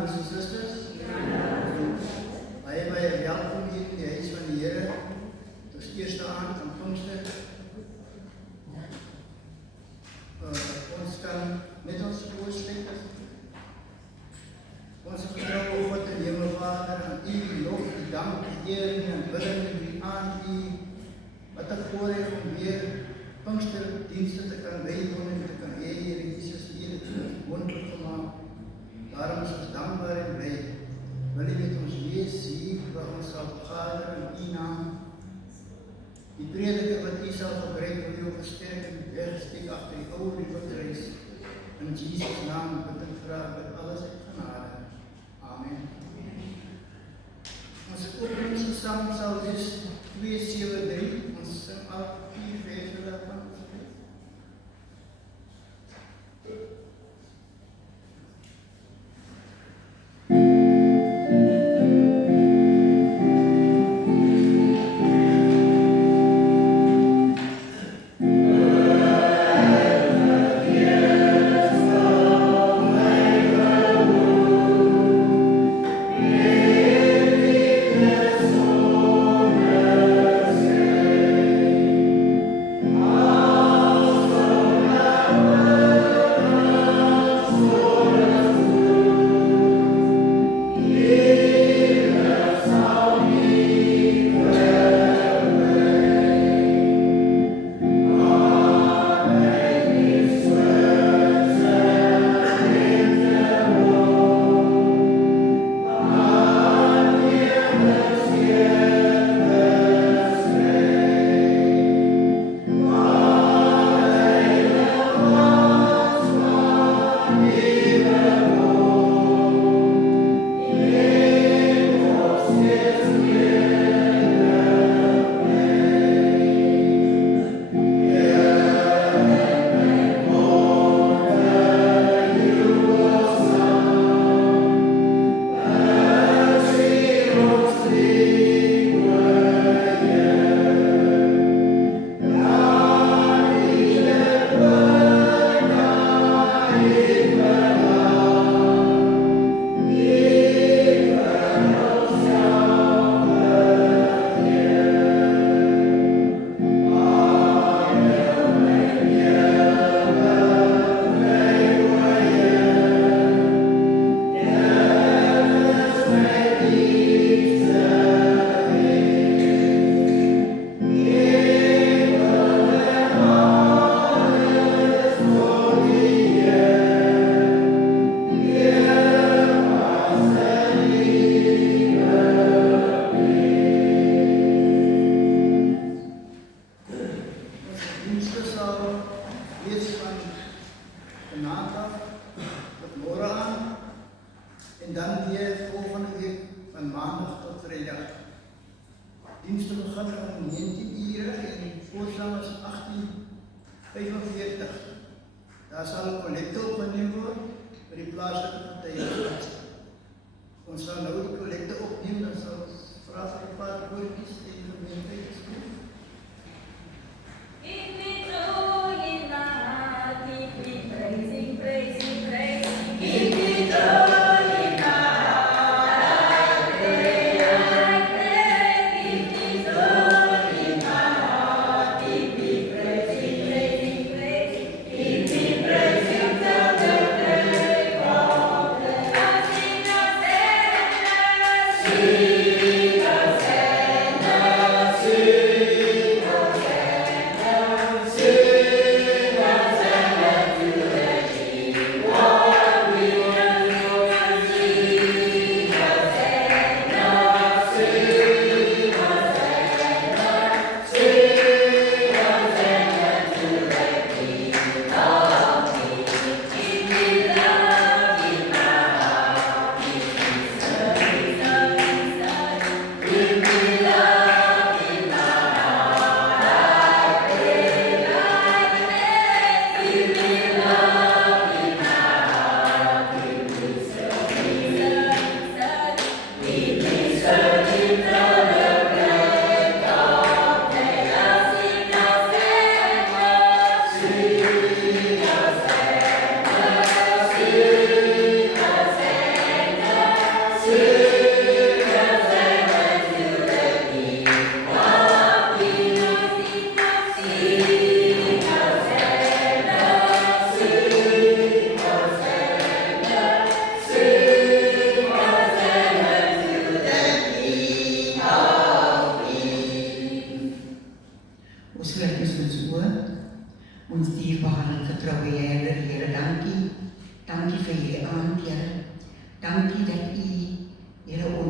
broers en susters. Baie welkom hier in die huis van die Here. Dit is eerste aand van Pinkster. Ons kan met ons oë sluit. Ons vertrou op God en Hemelvader, aan U die lof, die dank, die eer en die aanbidding, die aan U, wat 'n voorreg om weer Pinksterdienste te kan bywoon en te kan hê, Here Jesus, U het dit moontlik gemaak. Daarom is ons dankbaar en bly. Wil U met ons wees hier, waar ons sal vergader in U naam. Die prediker wat U sal gebruik, wil U versterk en wegsteek agter die ou liefdesreis. In Jesus naam bid en vra dit alles uit genade. Amen. Ons openingsgesang sal wees 273. Ons sing al 4 verse daarvan. Amen.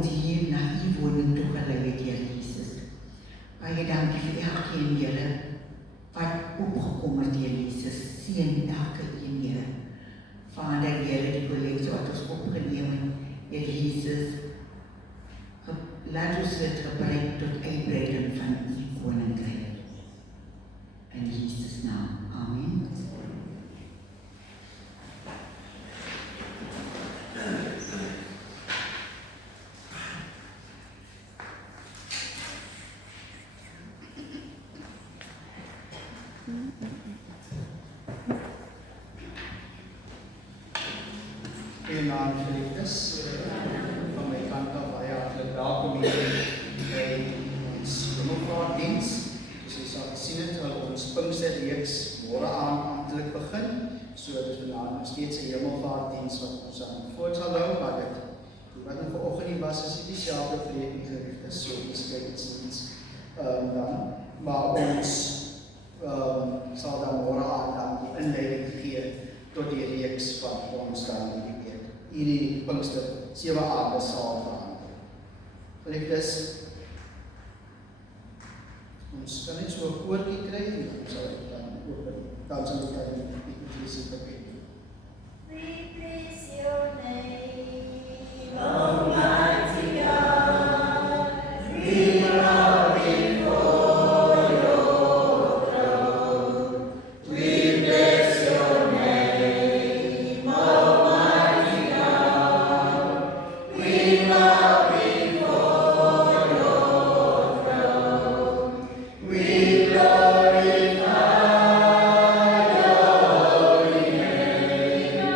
ons hier na u woning toe gelei het, Here Jesus. Baie dankie vir elkeen, Here, wat opgekom het, Here Jesus. Seën elke een, Here. Vader, Here, die projek wat ons opgeneem het, Here Jesus, laat ons dit gebruik tot uitbreiding van u koninkryk. In Jesus' naam. Amen. Goeienaand geliefdes, van my kant af baie hartlik welkom hier by ons Hemelvaartdiens. Soos jy sal gesien het, wil ons Pinksterreeks môre aand amptelik begin, so dit is vanavond nog steeds 'n Hemelvaartdiens wat ons aan voort sal hou, maar wat nog vanoggend nie was, is nie dieselfde preek geliefdes, so beskrywingsdiens dan, maar ons sal dan môre aand dan die inleiding gee tot die reeks van ons dan hierdie Pinkster 7 aande sal verander. Geliefdes, ons kan net so 'n koortjie kry en ons sal dit dan open. Dan sal dit dan die Jezus bekend. We bless your name, Almighty God. We bow before your throne. We bless your name, Almighty God. We bow before your throne. We glorify your holy name.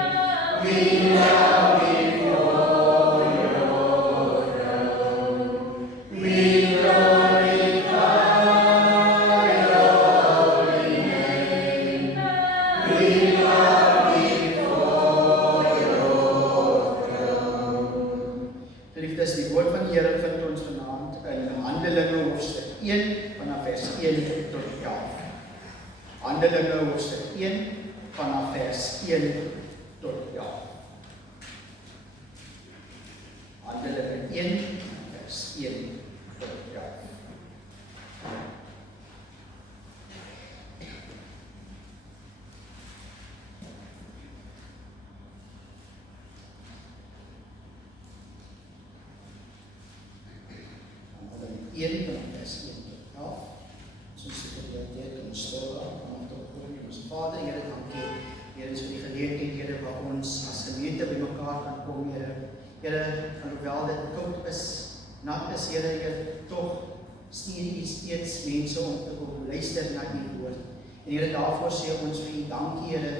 We bow before your throne. We glorify your holy name. We bow before your throne. Geliefdes, die woord van die Here vind ons vanaand in Handelinge hoofstuk 1 vanaf vers 1 tot 11. Handelinge hoofstuk 1 vanaf vers 1 tot 11. Handelinge 1 vers 1 tot 11. Handelinge 1 vanaf vers 1 tot 11. Soos dit ons stil aan tot hoor. Ons Vader, Here, dankie. Here, is vir die geleentheid, Here, waar ons as gemeente by mekaar kan kom, Here. Here, alhoewel dit koud is, nat is, Here, tog stuur U steeds mense om te kom luister na U woord. En Here, daarvoor sê ons vir U dankie, Here,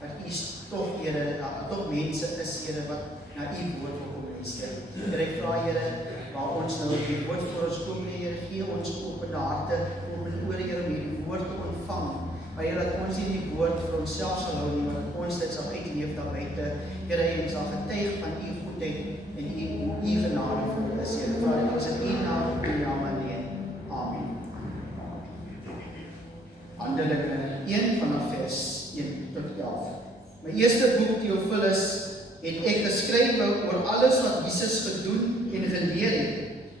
dat U tog, Here, dat tog mense is, Here, wat na U woord wil kom luister. Here, ek vra, Here, waar ons nou die woord voor ons kom, Here, gee ons open harte, open ore, Here, om hierdie woord te ontvang. Maar Here, dat ons nie die woord vir onsself sal hou nie, maar ons dit sal uitleef daar buite. Here, en sal getuig van U goedheid en U genade vir ons, Here. Vader, ons in U naam en U naam alleen. Amen. Handelinge 1 vanaf vers 1 tot 11. My eerste boek, Theophilus, het ek geskryf oor alles wat Jesus gedoen en geleer het,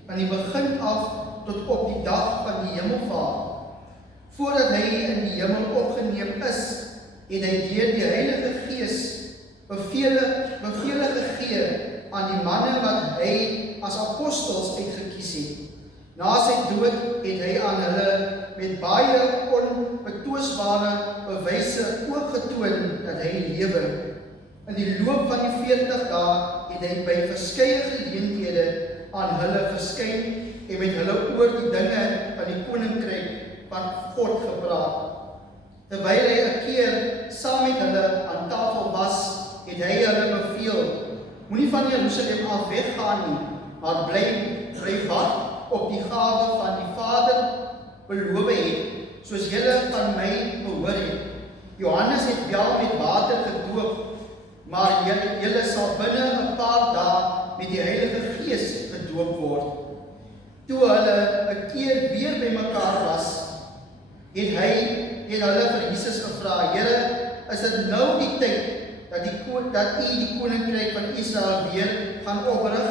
van die begin af tot op die dag van die hemelvaart. Voordat hy in die hemel opgeneem is, het hy deur die Heilige Gees bevele gegee aan die manne wat hy as apostels uitgekies het. Na sy dood het hy aan hulle met baie onbetwisbare bewyse ook getoon dat hy lewe. In die loop van die 40 dae het hy by verskeie geleenthede aan hulle verskyn en met hulle oor die dinge van die koninkryk van God gepraat. Terwyl hy 'n keer saam met hulle aan tafel was, het hy hulle beveel: moenie van Jerusalem af weggaan nie, maar bly wag op die gawe van die Vader beloof het, soos julle van my gehoor het. Johannes het wel met water gedoop, maar julle sal binne 'n paar dae met die Heilige Gees gedoop word. Toe hulle 'n keer weer by mekaar was, het hulle vir Jesus gevra: Here, is dit nou die tyd dat U die koninkryk van Israel weer gaan oprig?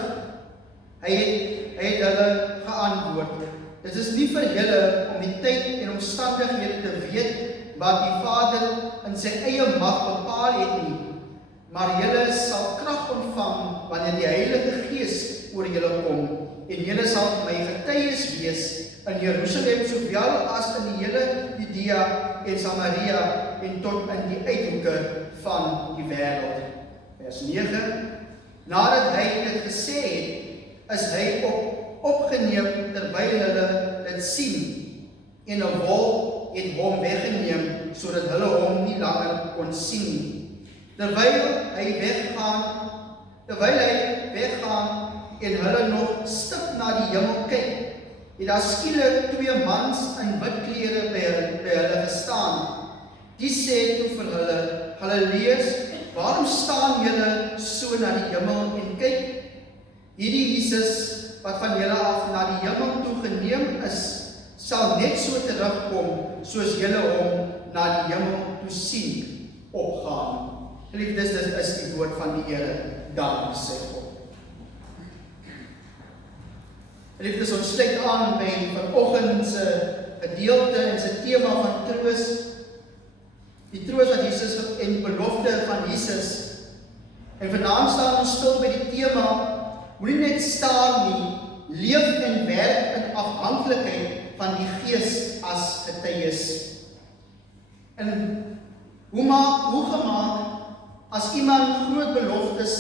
Hy het hulle geantwoord: dit is nie vir julle om die tyd en omstandighede te weet wat die Vader in sy eie mag bepaal het nie, maar julle sal krag ontvang wanneer die Heilige Gees oor julle kom, en julle sal my getuies wees in Jerusalem sowel as in die hele Judea en Samaria en tot in die uithoeke van die wêreld. Vers 9. Nadat hy dit gesê het, is hy opgeneem terwyl hulle dit sien, en 'n wolk het hom weggeneem sodat hulle hom nie langer kon sien nie. Terwyl hy weggaan en hulle nog stip na die hemel kyk, het daar skielik 2 mans in wit klere by hulle gestaan. Die sê toe vir hulle: Galileërs, waarom staan julle so na die hemel en kyk? Hierdie Jesus wat van julle af na die hemel toe geneem is, sal net so terugkom soos julle hom na die hemel toe sien opgaan. Geliefdes, dit is die woord van die Here. Dank sy God. Geliefdes, ons sluit aan by vanoggend se gedeelte en sy tema van troos. Die troos wat Jesus en belofte van Jesus. En vanaand staan ons stil by die tema: moenie net staan nie, leef en werk in afhanklikheid van die Gees as getuies. En hoe gemaak as iemand groot beloftes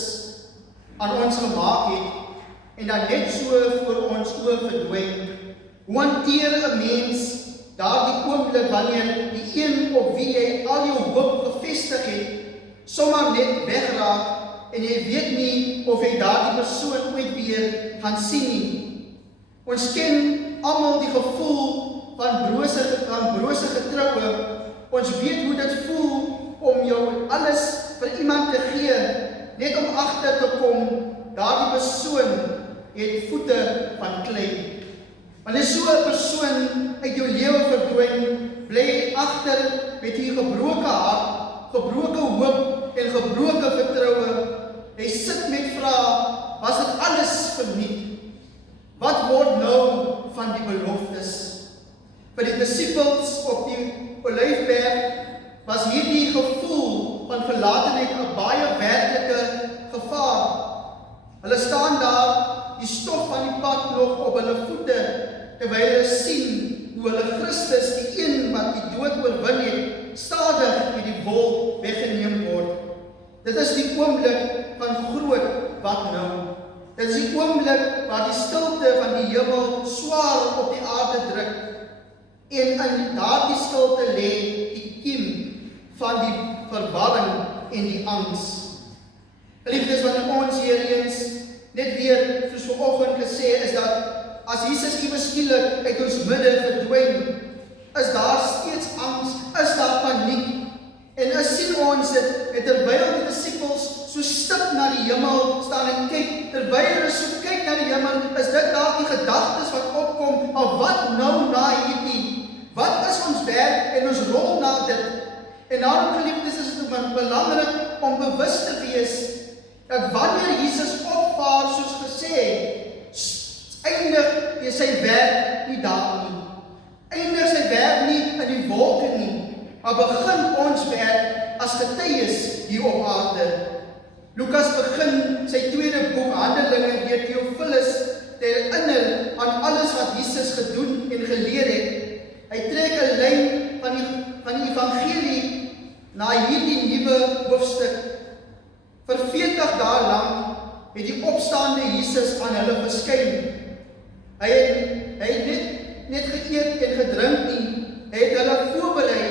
aan ons gemaak het en dan net so voor ons oë verdwyn? Hoe hanteer 'n mens daardie oomblik wanneer die een op wie jy al jou hoop gevestig het, sommer net wegraak en jy weet nie of jy daardie persoon ooit weer gaan sien nie? Ons ken almal die gevoel van brose getroue. Ons weet hoe dit voel om jou alles vir iemand te gee, net om agter te kom, daardie persoon het voete van klei. Wanneer so 'n persoon uit jou lewe verdwyn, bly agter met die gebroke hart, gebroke hoop en gebroke vertroue. Hy sit met vrae: was dit alles verniet? Wat word nou van die beloftes? Vir die disippels op die Olyfberg was hierdie gevoel van verlatenheid 'n baie werklike gevaar. Hulle staan daar, die stof van die pad nog op hulle voete, terwyl hulle sien hoe hulle Christus, die een wat die dood oorwin het, stadig met die wolk weggeneem word. Dit is die oomblik van groot wat nou. Dit is die oomblik waar die stilte van die hemel swaar op die aarde druk, en in daardie stilte lê die kiem van die verwarring en die angs. Geliefdes, wanneer ons hiereens net weer, soos vanoggend gesê, is dat as Jesus iewers skielik uit ons midde verdwyn, is daar steeds angs, is daar paniek, en sien ons dit, en terwyl die disippels so stip na die hemel staan en kyk, terwyl hulle so kyk na die hemel, is dit daar die gedagtes wat opkom: maar wat nou na hierdie? Wat is ons werk? En ons rol na dit. En daarom, geliefdes, is dit belangrik om bewus te wees dat wanneer Jesus opvaar, soos gesê, eindig sy werk nie daar nie. Eindig sy werk nie in die wolke nie, maar begin ons werk as getuies hier op aarde. Lukas begin sy tweede boek Handelinge deur Theophilus te herinner aan alles wat Jesus gedoen en geleer het. Hy trek 'n lyn van die evangelie na hierdie nuwe hoofstuk. Vir 40 dae lank het die opstaande Jesus aan hulle verskyn. Hy het net geëet en gedrink nie. Hy het hulle voorberei.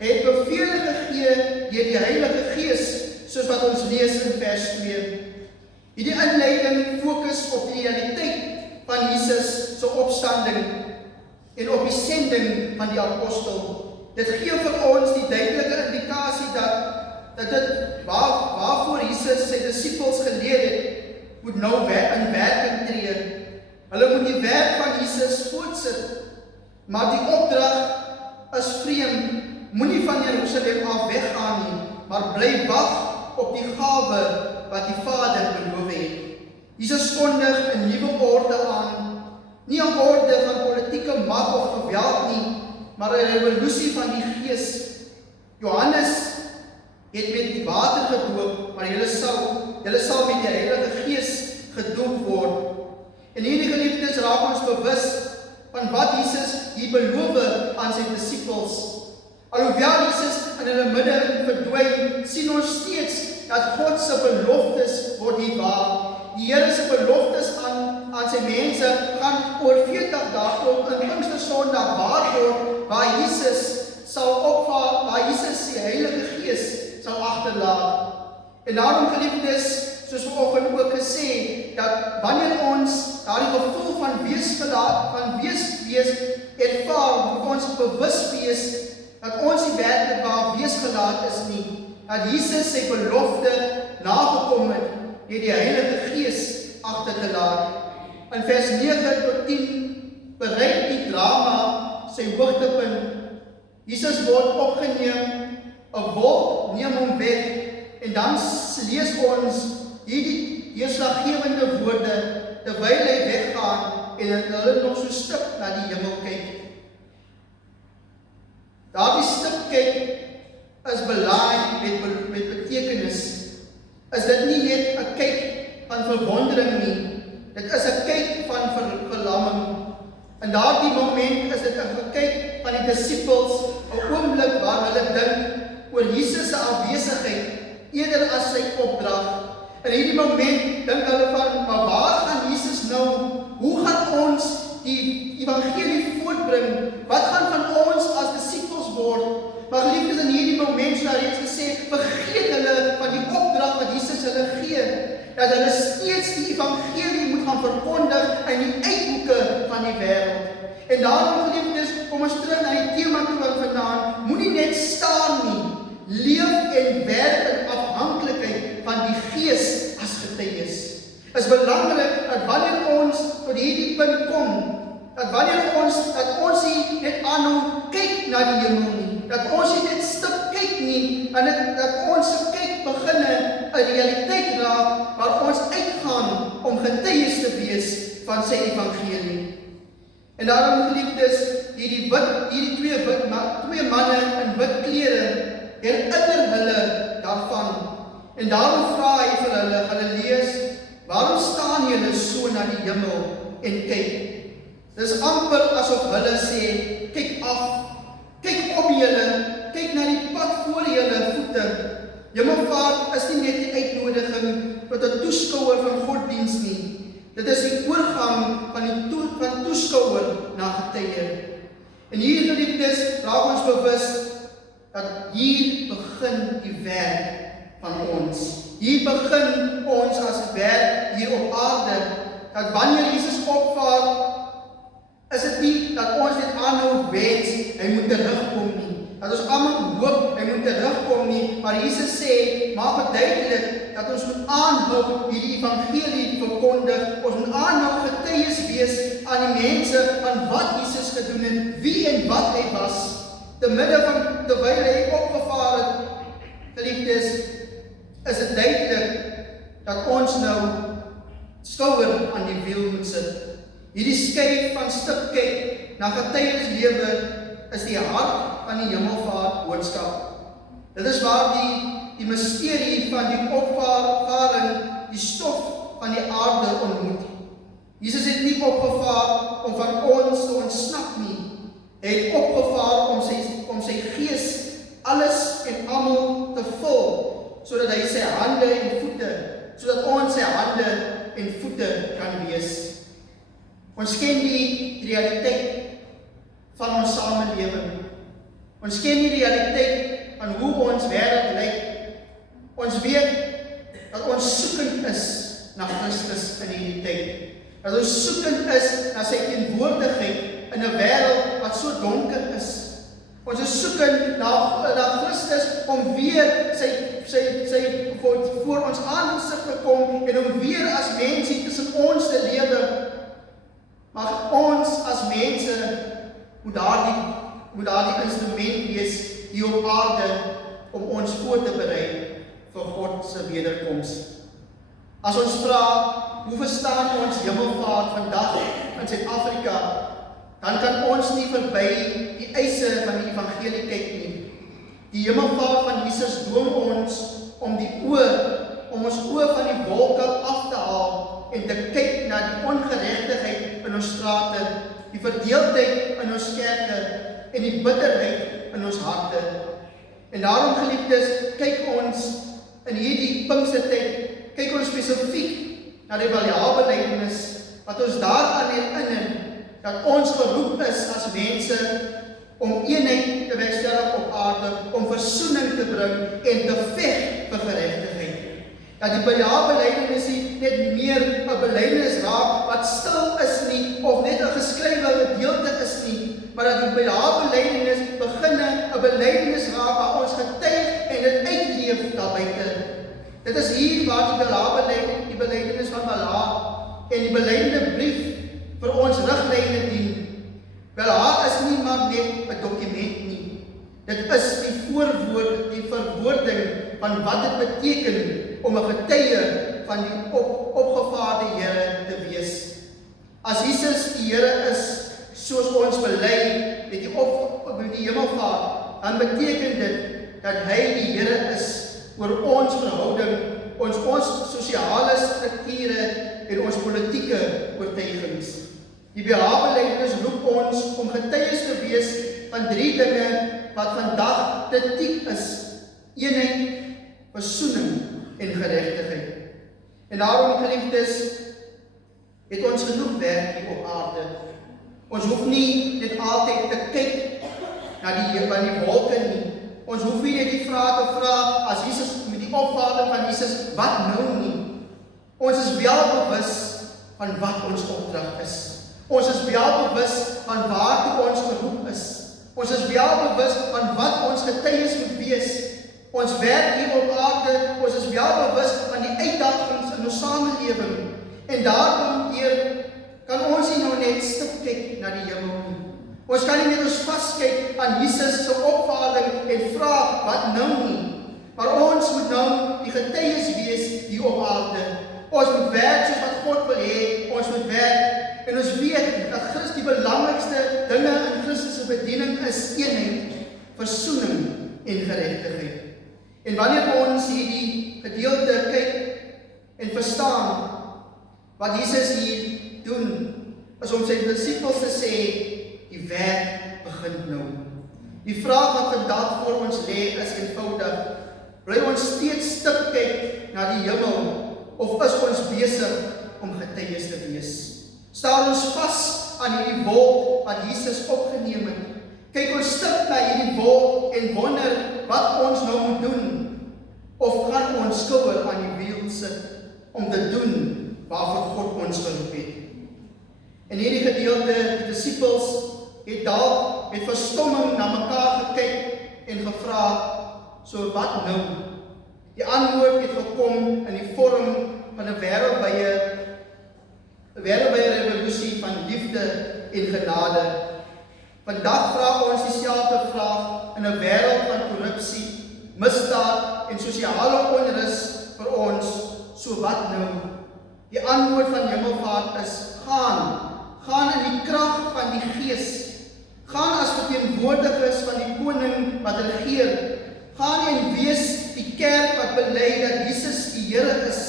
Hy het bevele gegee deur die Heilige Gees, soos wat ons lees in vers 2. Hierdie inleiding fokus op die realiteit van Jesus se opstanding en op die sending van die apostel. Dit gee vir ons die duidelike indikasie dat dit waarvoor Jesus sy disippels geleer het, moet nou in werking tree. Hulle moet die werk van Jesus voortsit, maar die opdrag is vreemd. Moenie van Jerusalem af weggaan nie, maar bly wag op die gawe wat die Vader beloof het. Jesus kondig 'n nuwe orde aan, nie 'n orde van politieke mag of geweld nie, maar 'n revolusie van die Gees. Johannes het met water gedoop, maar julle sal met die Heilige Gees gedoop word. En hierdie geliefdes raak ons bewus van wat Jesus hier beloof aan sy disippels. Alhoewel Jesus in hulle midde verdwyn, sien ons steeds dat God se beloftes word hier waar. Die Here se beloftes aan sy mense gaan oor 40 dae op in Pinkstersondag waar word, waar Jesus sal opvaar, waar Jesus die Heilige Gees sal agterlaat. En daarom geliefdes, soos vanoggend ook gesê, dat wanneer ons daardie gevoel van wees ervaar, moet ons bewus wees dat ons nie werklik waar weesgelaat is nie, dat Jesus sy belofte nagekom het deur die Heilige Gees agter te laat. In vers 9 tot 10 bereik die drama sy hoogtepunt. Jesus word opgeneem, 'n wolk neem hom weg, en dan lees ons hierdie deurslaggewende woorde terwyl hy weggaan en hulle nog so stip na die hemel kyk. Daardie stip kyk is belaai met betekenis. Is dit nie net 'n kyk van verwondering nie, dit is 'n kyk van verlamming. In daardie moment is dit 'n kyk van die disippels, 'n oomblik waar hulle dink oor Jesus se afwesigheid eerder as sy opdrag. In hierdie moment dink hulle van, maar waar gaan Jesus nou? Hoe gaan ons die evangelie voortbring? Wat gaan van ons as disippels word? Maar geliefdes, in hierdie moment, soos reeds gesê, vergeet hulle van die opdrag wat Jesus hulle gee, dat hulle steeds die evangelie moet gaan verkondig in die uithoeke van die wêreld. En daarom, geliefdes, kom ons terug na die tema toe wat vandaan, moenie net staan nie, leef en werk in afhanklikheid van die Gees as getuies. Dit is belangrik dat wanneer ons tot hierdie punt kom, dat ons nie net aanhou kyk na die hemel nie, dat ons nie net stip kyk nie, en dat ons se kyk begin 'n realiteit raak, waar ons uitgaan om getuies te wees van sy evangelie. En daarom, geliefdes, hierdie twee manne in wit klere herinner hulle daarvan. En daarom vra hy vir hulle, Galileërs, waarom staan julle so na die hemel en kyk? Dis amper asof hulle sê, kyk af, kyk op julle, kyk na die pad voor julle voete. Hemelvaart is nie net die uitnodiging tot 'n toeskouer van godsdiens nie. Dit is die oorgang van toeskouer na getuie. En hier, geliefdes, raak ons bewus dat hier begin die werk van ons. Hier begin ons as werk hier op aarde, dat wanneer Jesus opvaar, is dit nie dat ons net aanhou wens, hy moet terugkom nie. Dat ons almal hoop, hy moet terugkom nie, maar Jesus sê, maak het duidelik, dat ons moet aanhou hierdie evangelie verkondig, ons moet aanhou getuies wees aan die mense van wat Jesus gedoen het, wie en wat hy was, terwyl hy opgevaar het. Geliefdes, is dit duidelik dat ons nou skouer aan die wiel moet sit. Hierdie skyf van stip kyk na getuieslewe is die hart van die hemelvaart boodskap. Dit is waar die misterie van die opvaring die stof van die aarde ontmoet. Jesus het nie opgevaar om van ons te ontsnap nie. Hy het opgevaar om sy gees alles en almal te vul, sodat hy sy hande en voete, sodat ons sy hande en voete kan wees. Ons ken die realiteit van ons samelewing. Ons ken die realiteit van hoe ons wêreld lyk. Ons weet dat ons soekend is na Christus in hierdie tyd. Dat ons soekend is na sy teenwoordigheid in 'n wêreld wat so donker is. Ons is soekend na Christus om weer sy voor ons aangesig te kom en om weer as mense tussen ons te lewe. Maar ons as mense moet daardie instrument wees hier op aarde om ons voor te berei vir God se wederkoms. As ons vra, hoe verstaan ons hemelvaart vandag in Suid-Afrika, dan kan ons nie verby die eise van die evangelie kyk nie. Die hemelvaart van Jesus dwing ons om ons oë van die wolke af te haal en te kyk na die ongeregtigheid in ons strate, die verdeeldheid in ons kerke en die bitterheid in ons harte. En daarom, geliefdes, kyk ons in hierdie Pinkstertyd, kyk ons spesifiek na die Baljaarbelijdenis, wat ons daaraan herinner dat ons geroep is as mense om eenheid te bewerkstellig op aarde, om versoening te bring en te veg vir geregtigheid. Dat die Baljaarbelijdenis nie net meer 'n belydenis raak wat stil is nie, of net 'n geskrywe gedeelte is nie, maar dat die Baljaarbelijdenis beginne 'n belydenis raak waar ons getuig en dit uitleef daar buite. Dit is hier waar die belydenis van Baljaar en die belydende brief vir ons riglyne dien. Baljaar is nie maar net 'n dokument nie. Dit is die voorwoord, die verwoording van wat dit beteken om 'n getuie van die opgevaarde Here te wees. As Jesus die Here is, soos ons bely met die hemelvaart, dan beteken dit dat hy die Here is oor ons verhouding, ons sosiale strukture en ons politieke oortuigings. Die Baljaarbelijdenis roep ons om getuies te wees van 3 dinge wat vandag kritiek is: eenheid, versoening en geregtigheid. En daarom, geliefdes, het ons genoeg werk hier op aarde. Ons hoef nie net altyd te kyk na die wolke nie. Ons hoef nie net die vraag te vra as Jesus met die opvaarding van Jesus, wat nou nie? Ons is wel bewus van wat ons opdrag is. Ons is wel bewus van waartoe ons geroep is. Ons is wel bewus van wat ons getuies moet wees. Ons werk hier op aarde, ons is wel bewus van die uitdagings in ons samelewing. En daarom kan ons nie nou net stil kyk na die hemel nie. Ons kan nie net ons vaskyk aan Jesus se opvaarding en vra wat nou nie. Maar ons moet nou die getuies wees hier op aarde. Ons moet werk soos wat God wil hê, ons moet werk. En ons weet dat Christus die belangrikste dinge in Christus se bediening is eenheid, versoening en geregtigheid. En wanneer ons hierdie gedeelte kyk en verstaan wat Jesus hier doen, is om sy disippels te sê, die werk begin nou. Die vraag wat vandag voor ons lê is eenvoudig: bly ons steeds stil kyk na die hemel, of is ons besig om getuies te wees? Staan ons vas aan hierdie wolk wat Jesus opgeneem het? Kyk ons stil na hierdie wolk en wonder wat ons nou moet doen? Of gaan ons skouer aan die wiel sit om te doen waarvoor God ons geroep het? In hierdie gedeelte, die disippels het dalk met verstomming na mekaar gekyk en gevra, so wat nou? Die antwoord het gekom in die vorm van 'n wêreldwye revolusie van liefde en genade. Vandag vra ons dieselfde vraag in 'n wêreld van korrupsie, misdaad en sosiale onrus vir ons, so wat nou? Die antwoord van hemelvaart is: gaan in die krag van die Gees. Gaan as verteenwoordigers van die koning wat regeer. Gaan en wees die kerk wat bely dat Jesus die Here is.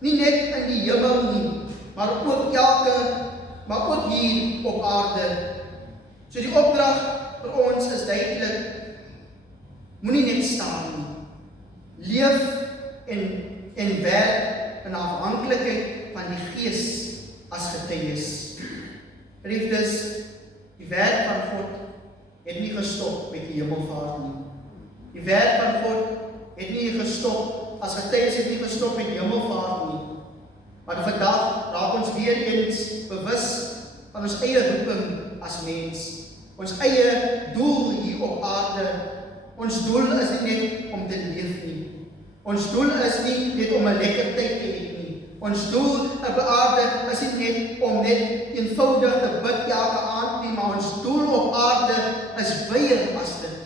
Nie net in die hemel nie, maar ook hier op aarde. So die opdrag vir ons is duidelik: moenie net staan nie. Leef en werk in afhanklikheid van die Gees as getuies. Geliefdes, die werk van God het nie gestop met die hemelvaart nie. Die werk van God het nie gestop, as getuies het nie gestop met die hemelvaart nie. Maar vandag raak ons weer eens bewus van ons eie roeping as mens. Ons eie doel hier op aarde. Ons doel is nie net om te leef nie. Ons doel is nie net om 'n lekker tyd te hê nie. Ons doel op aarde is nie net om net eenvoudig te bid elke aand nie, maar ons doel op aarde is wyer as dit.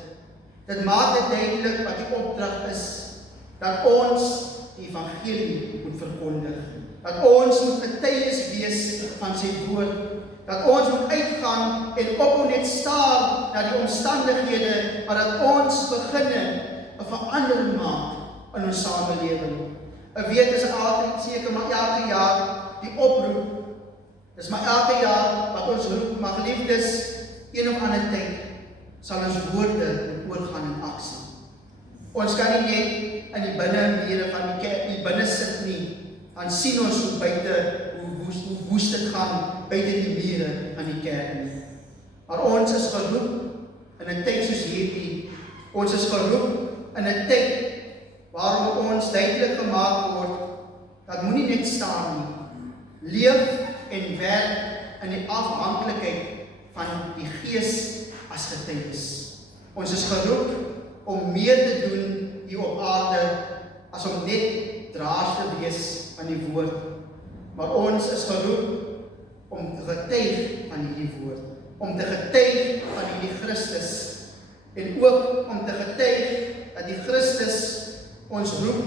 Dit maak dit duidelik wat die opdrag is, dat ons die evangelie moet verkondig. dat ons moet getuies wees van sy woord, dat ons moet uitgaan en ophou net staar na die omstandighede, maar dat ons beginne 'n verandering maak in ons samelewing. Ek weet is altyd seker maar elke jaar die oproep. Dis maar elke jaar wat ons roep, maar geliefdes, een of ander tyd sal ons woorde oorgaan in aksie. Ons kan nie net in die binnemure van die kerk nie binne sit nie, dan sien ons hoe buite, hoe woest dit gaan buite die mure van die kerk nie. Maar ons is geroep in 'n tyd soos hierdie. Ons is geroep in 'n tyd waarom ons duidelik gemaak word dat moenie net staan nie. Leef en werk in die afhanklikheid van die Gees as getuies. Ons is geroep om meer te doen hier op aarde as om net draers te wees van die woord. Maar ons is geroep om te getuig van hierdie woord, om te getuig van hierdie Christus en ook om te getuig dat die Christus ons roep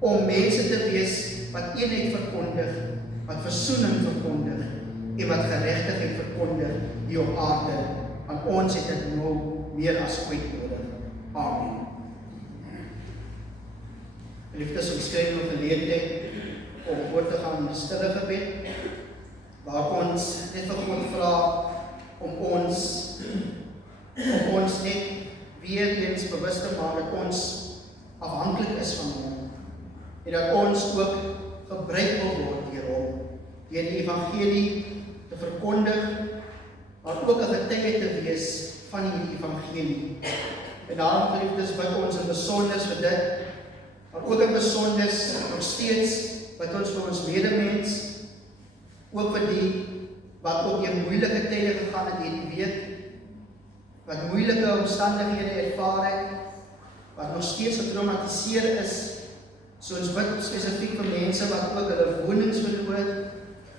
om mense te wees wat eenheid verkondig, wat versoening verkondig en wat geregtigheid verkondig hier op aarde. Want ons het dit nou meer as ooit nodig. Amen. Liefdes, ons kry nog geleentheid om oor te gaan in die stille gebed, waar ons net vir God vra om ons net weer eens bewus te maak dat ons afhanklik is van hom en dat ons ook gebruik wil word deur hom, deur die evangelie te verkondig, maar ook 'n getuie te wees van die evangelie. En daarom geliefdes bid ons in besonder vir dit, maar ook in besonder nog steeds bid ons vir ons medemens, ook vir die wat ook deur moeilike tye gegaan het hierdie week, wat moeilike omstandighede ervaar het, wat nog steeds getraumatiseer is. So ons bid spesifiek vir mense wat ook hulle wonings verloor het.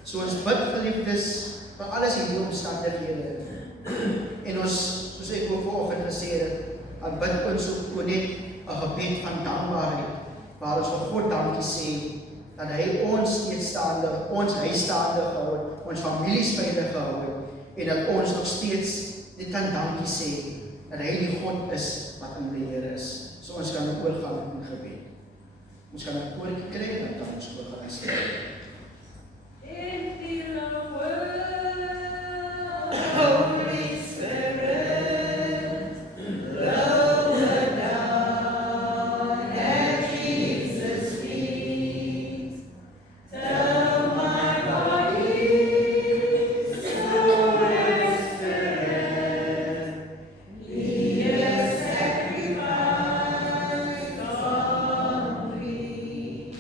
So ons bid geliefdes vir alles hierdie omstandighede. En ons, soos ek ook vanoggend gesê het, dan bid ons ook net 'n gebed van dankbaarheid, waar ons vir God dankie sê, dat hy ons steeds staande, ons huis staande gehou het, ons families veilig gehou het, en dat ons nog steeds net kan dankie sê, dat hy die God is wat in beheer is. So ons kan ook oorgaan in gebed. Ons kan 'n koortjie kry en dan kan ons oorgaan in gebed. Holy Spirit, lower down at Jesus' feet. Tell my body, soul and spirit, be a sacrifice complete.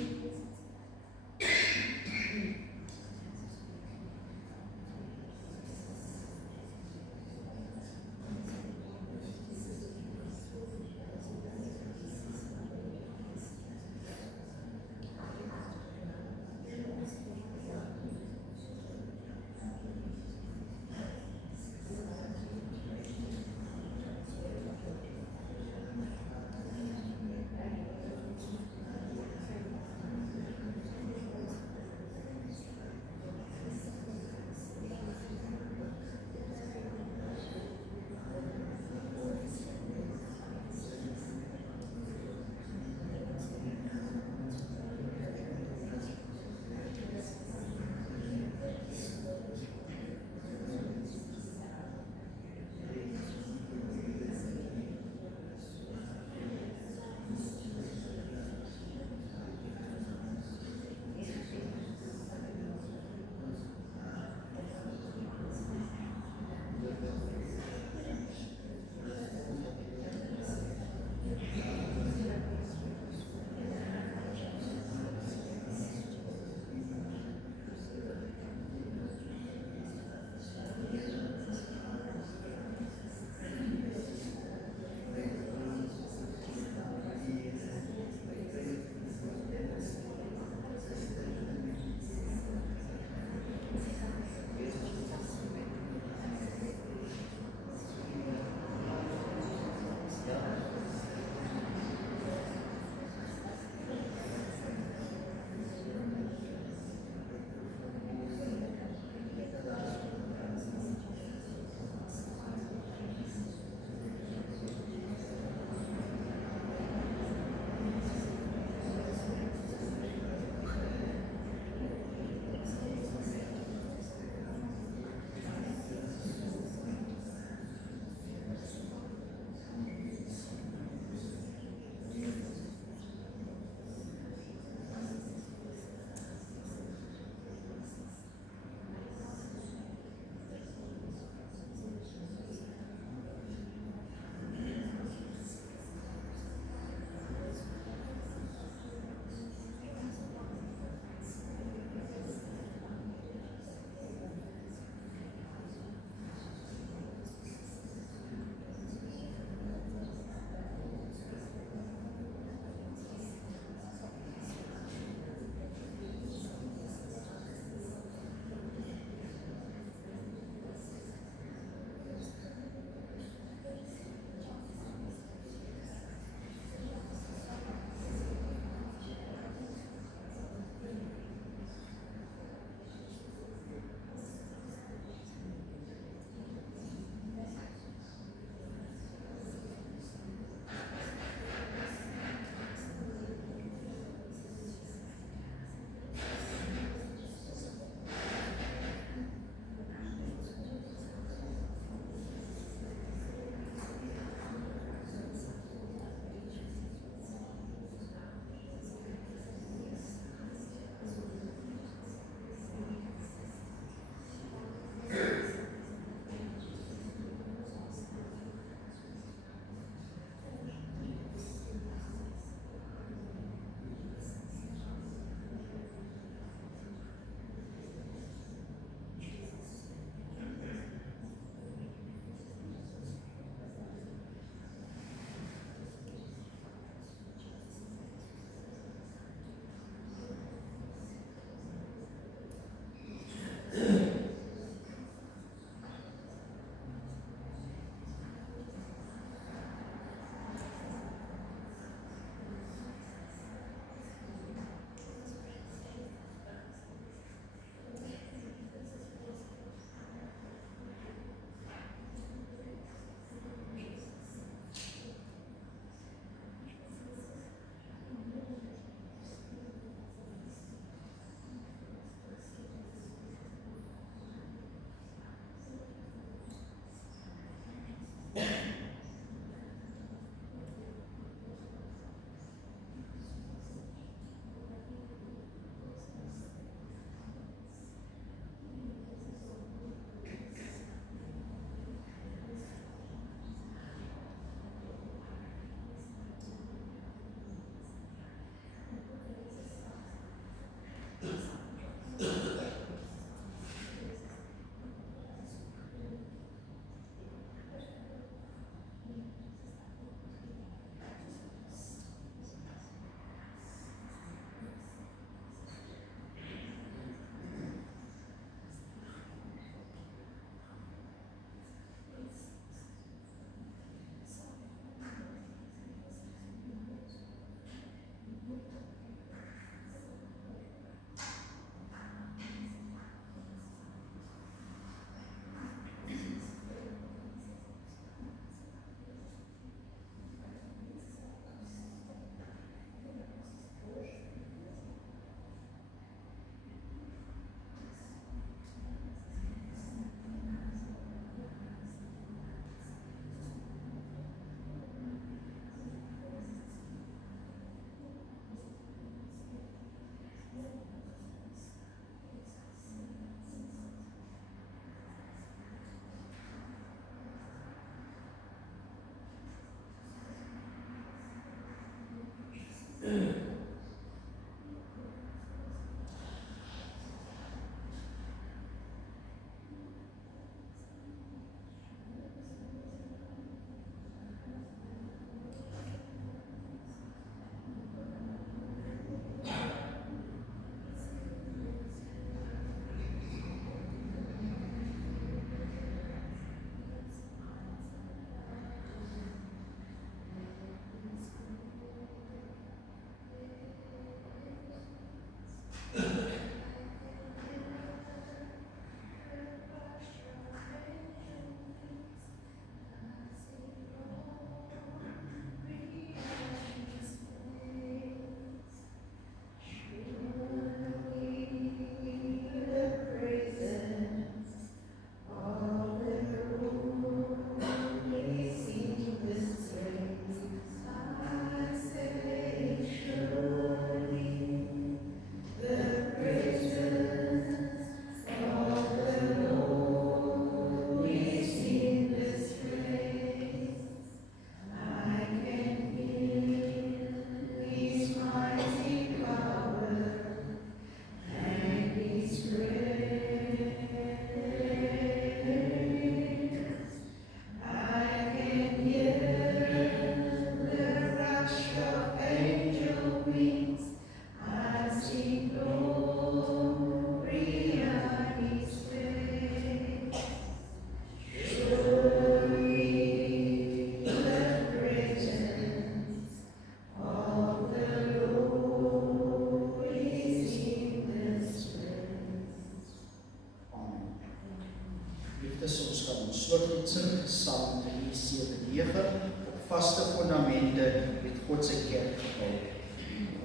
Geliefdes, ons gaan ons slotlied sing, Psalm 73, op vaste fondamente met God se kerk gebou.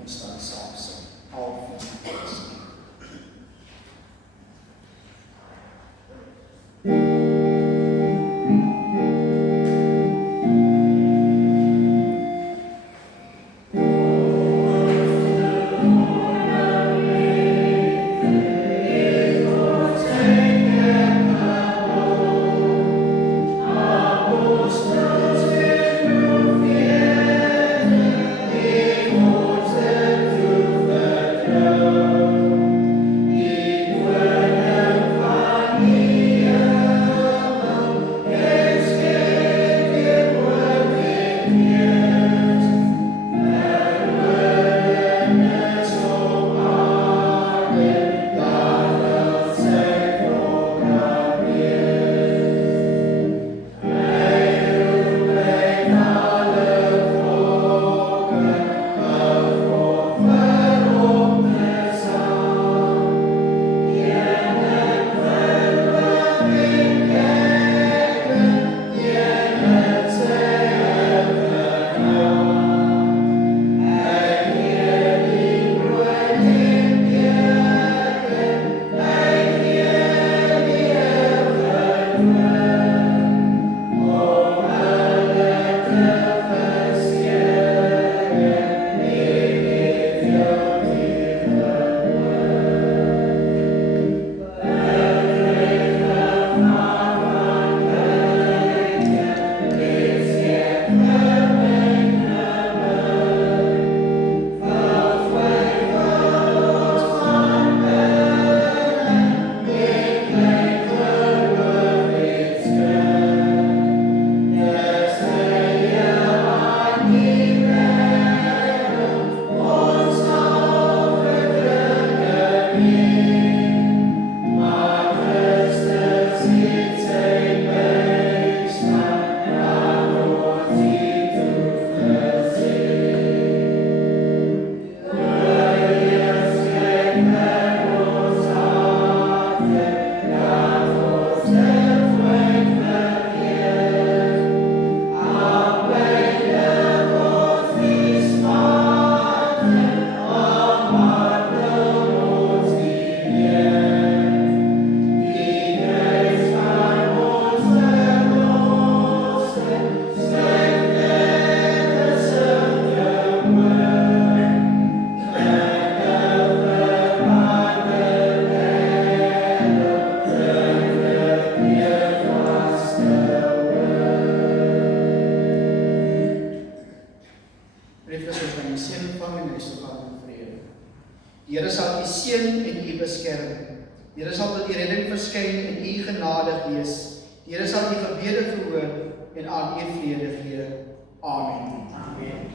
Ons staan saam sing. Al van Die Here sal u seën en u beskerm. Die Here sal tot u redding verskyn en u genadig wees. Die Here sal u gebede verhoor en aan u vrede gee. Amen. Amen.